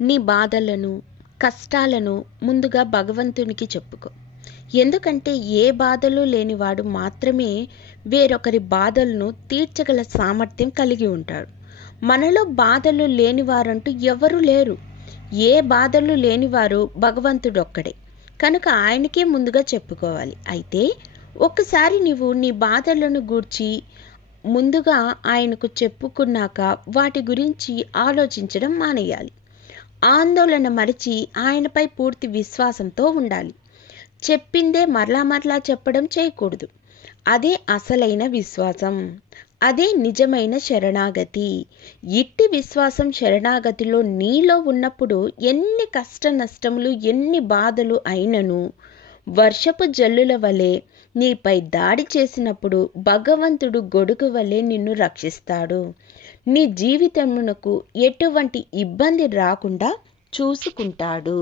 నీ బాధలను, కష్టాలను ముందుగా భగవంతునికి చెప్పుకో. ఎందుకంటే ఏ బాధలు లేనివాడు మాత్రమే వేరొకరి బాధలను తీర్చగల సామర్థ్యం కలిగి ఉంటాడు. మనలో బాధలు లేనివారంటూ ఎవరూ లేరు. ఏ బాధలు లేనివారు భగవంతుడొక్కడే. కనుక ఆయనకే ముందుగా చెప్పుకోవాలి. అయితే ఒక్కసారి నీవు నీ బాధలను గూర్చి ముందుగా ఆయనకు చెప్పుకున్నాక వాటి గురించి ఆలోచించడం మానేయాలి. ఆందోళన మరిచి ఆయనపై పూర్తి విశ్వాసంతో ఉండాలి. చెప్పిందే మరలా మరలా చెప్పడం చేయకూడదు. అదే అసలైన విశ్వాసం. అదే నిజమైన శరణాగతి. ఇట్టి విశ్వాసం శరణాగతిలో నీలో ఉన్నప్పుడు ఎన్ని కష్ట నష్టములు, ఎన్ని బాధలు అయినను వర్షపు జల్లుల వలె నీపై దాడి చేసినప్పుడు భగవంతుడు గొడుగు వలె నిన్ను రక్షిస్తాడు. నీ జీవితమునకు ఎటువంటి ఇబ్బంది రాకుండా చూసుకుంటాడు.